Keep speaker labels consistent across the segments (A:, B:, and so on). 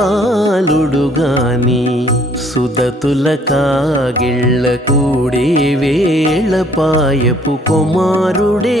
A: బాలుడుగాని సుదతుల కాగిళ్ళ
B: కూడే వేళ పాయపు కుమారుడే.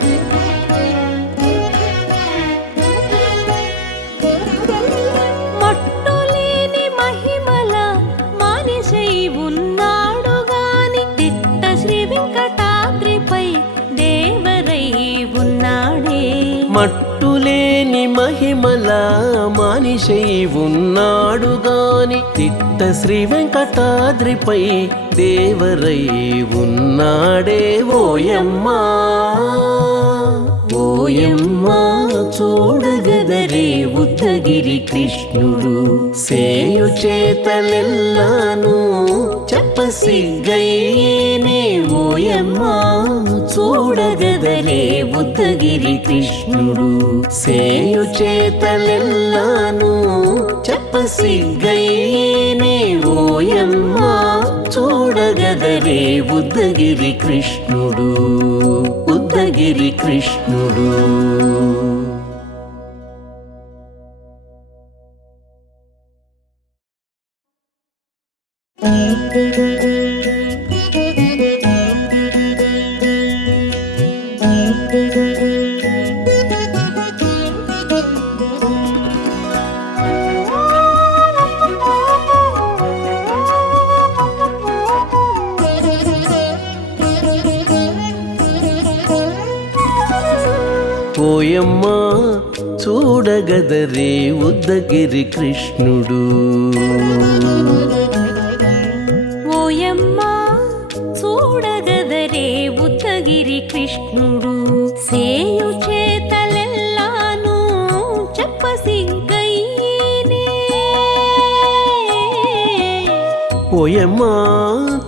A: తిట్ట శ్రీ వెంకటాద్రిపై దేవరై ఉన్నాడే
B: ఓయమ్మా. ఓయమ్మా చూడగదరే ఉత్తగిరి కృష్ణుడు. సేయు చేతలెల్లాను చెప్పసిగ్గయ్యేనే ఓయమ్మా. చూడగదరే ఉత్తగిరి కృష్ణుడు. సేయు చేతలెల్లాను చెప్పసిగ్గయ్యేనే చూడగదరే ఉద్దగిరి కృష్ణుడు ఉద్దగిరి కృష్ణుడు. thank you ఓయమ్మా చూడగదరే ఉద్దగిరి కృష్ణుడు.
A: ఓయమ్మా చూడగదరే ఉత్తగిరి కృష్ణుడు. సేయు చేతలెల్లాను చెప్పసిగ్గయ్యేనే
B: ఓయమ్మా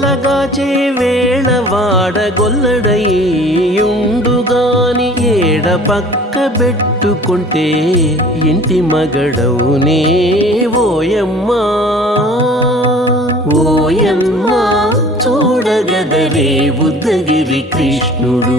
B: దూడలగాచే వేళ వాడగొల్లడయ్యుండుగాని ఏడ పక్క పెట్టుకుంటే ఇంటి మగడవునే ఓయమ్మా. ఓయమ్మా చూడగదరే బుద్ధగిరి కృష్ణుడు.